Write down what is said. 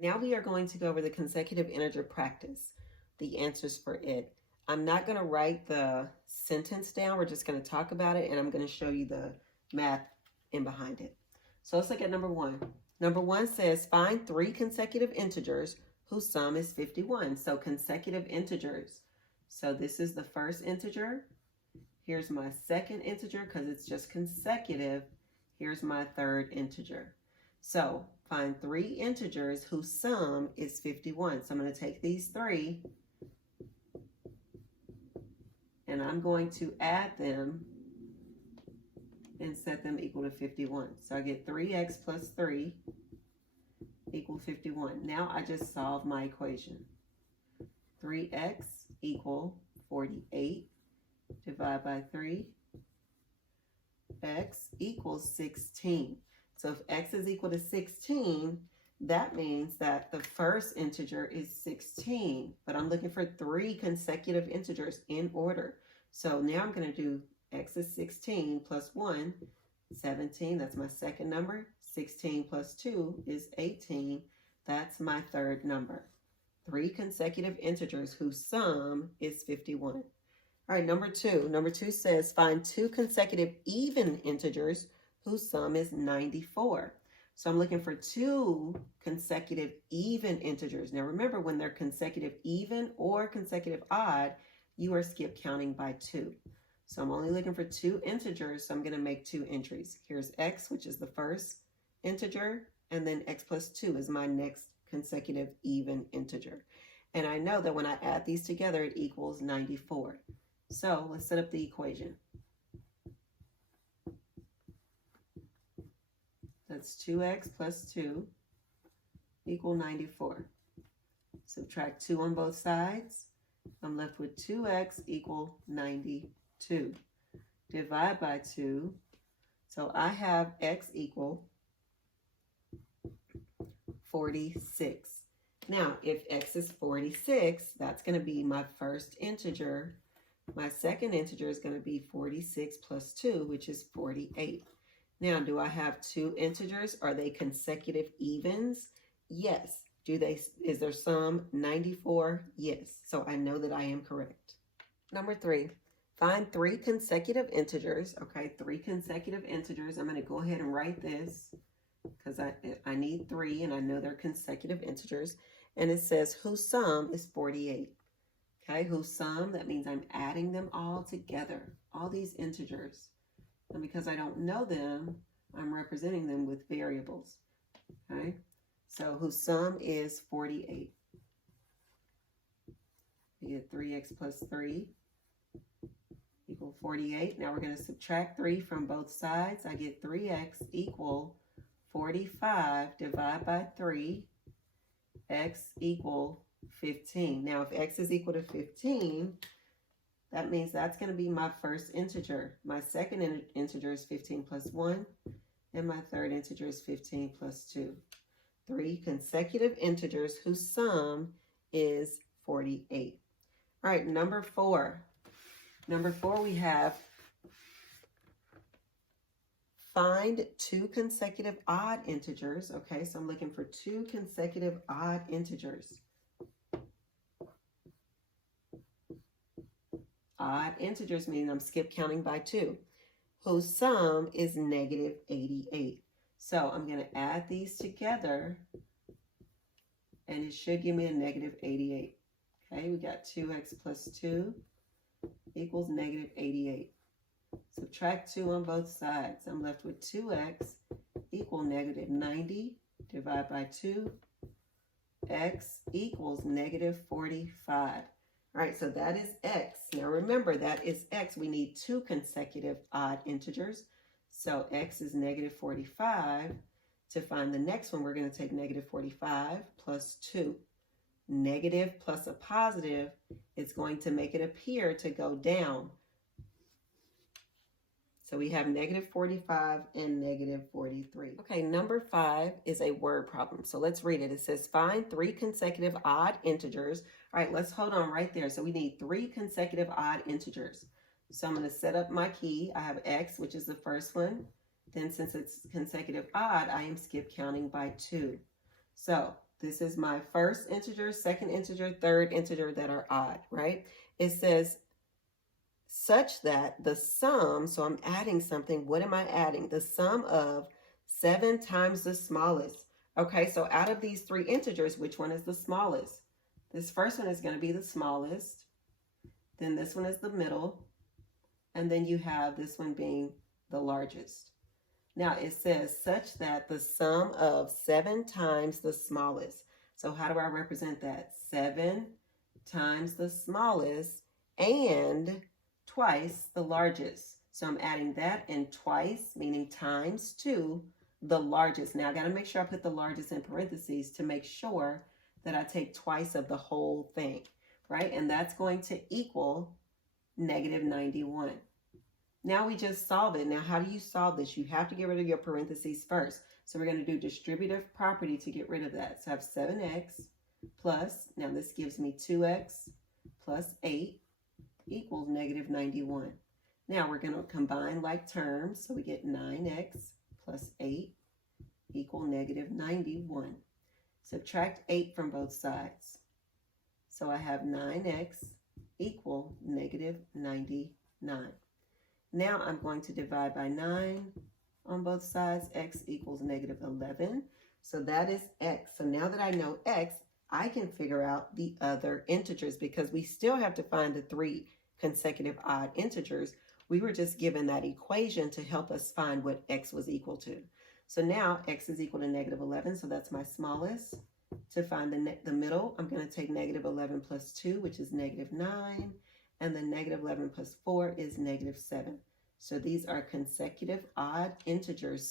Now we are going to go over the consecutive integer practice, the answers for it. I'm not going to write the sentence down. We're just going to talk about it, and I'm going to show you the math in behind it. So let's look at number one. Number one says find three consecutive integers whose sum is 51. So consecutive integers. So this is the first integer. Here's my second integer because it's just consecutive. Here's my third integer. So find three integers whose sum is 51. So I'm going to take these three and I'm going to add them and set them equal to 51. So I get 3x plus 3 equal 51. Now I just solve my equation. 3x equal 48 divided by 3. X equals 16. So if x is equal to 16, that means that the first integer is 16. But I'm looking for three consecutive integers in order. So now I'm going to do x is 16 plus 1, 17. That's my second number. 16 plus 2 is 18. That's my third number. Three consecutive integers whose sum is 51. All right, number two. Number two says find two consecutive even integers whose sum is 94. So I'm looking for two consecutive even integers. Now remember, when they're consecutive even or consecutive odd, you are skip counting by 2. So I'm only looking for two integers, so I'm going to make two entries. Here's x, which is the first integer, and then x plus 2 is my next consecutive even integer. And I know that when I add these together, it equals 94. So let's set up the equation. That's 2x plus 2 equal 94. Subtract 2 on both sides. I'm left with 2x equal 92. Divide by 2. So I have x equal 46. Now, if x is 46, that's going to be my first integer. My second integer is going to be 46 plus 2, which is 48. Now, do I have two integers? Are they consecutive evens? Yes. Is their sum 94? Yes. So I know that I am correct. Number three, find three consecutive integers. Okay, three consecutive integers. I'm going to go ahead and write this because I need three and I know they're consecutive integers. And it says whose sum is 48. Okay, whose sum, that means I'm adding them all together, all these integers. And because I don't know them, I'm representing them with variables. Okay, so whose sum is 48. We get 3x plus 3 equal 48. Now we're going to subtract 3 from both sides. I get 3x equal 45 divided by 3. X equal 15. Now if x is equal to 15, that means that's going to be my first integer. My second integer is 15 plus 1, and my third integer is 15 plus 2. Three consecutive integers whose sum is 48. All right, number four. Number four, we have find two consecutive odd integers. Okay, so I'm looking for two consecutive odd integers. Odd integers mean I'm skip counting by 2, whose sum is negative 88. So I'm going to add these together, and it should give me a negative 88. Okay, we got 2x plus 2 equals negative 88. Subtract 2 on both sides. I'm left with 2x equal negative 90. Divide by 2. X equals negative 45. All right, so that is x. Now remember, that is x. We need two consecutive odd integers. So x is negative 45. To find the next one, we're going to take negative 45 plus 2. Negative plus a positive is going to make it appear to go down. So we have negative 45 and negative 43. Okay, number 5 is a word problem. So let's read it. It says, find three consecutive odd integers. All right, let's hold on right there. So we need three consecutive odd integers. So I'm going to set up my key. I have x, which is the first one. Then since it's consecutive odd, I am skip counting by 2. So This is my first integer, second integer, third integer that are odd, right? It says such that the sum, so I'm adding something. What am I adding? The sum of 7 times the smallest. Okay, so out of these three integers, which one is the smallest? This first one is going to be the smallest. Then this one is the middle. And then you have this one being the largest. Now it says such that the sum of 7 times the smallest. So how do I represent that? 7 times the smallest and twice the largest. So I'm adding that and twice, meaning times, to the largest. Now I got to make sure I put the largest in parentheses to make sure that I take twice of the whole thing, right? And that's going to equal negative 91. Now we just solve it. Now, how do you solve this? You have to get rid of your parentheses first. So we're going to do distributive property to get rid of that. So I have 7x plus, now this gives me 2x plus 8 equals negative 91. Now we're going to combine like terms. So we get 9x plus 8 equal negative 91. Subtract 8 from both sides. So I have 9x equal negative 99. Now I'm going to divide by 9 on both sides. X equals negative 11. So that is x. So now that I know x, I can figure out the other integers because we still have to find the 3 consecutive odd integers. We were just given that equation to help us find what x was equal to. So now x is equal to negative 11. So that's my smallest. To find the middle, I'm going to take negative 11 plus 2, which is negative 9. And then negative 11 plus 4 is negative 7. So these are consecutive odd integers.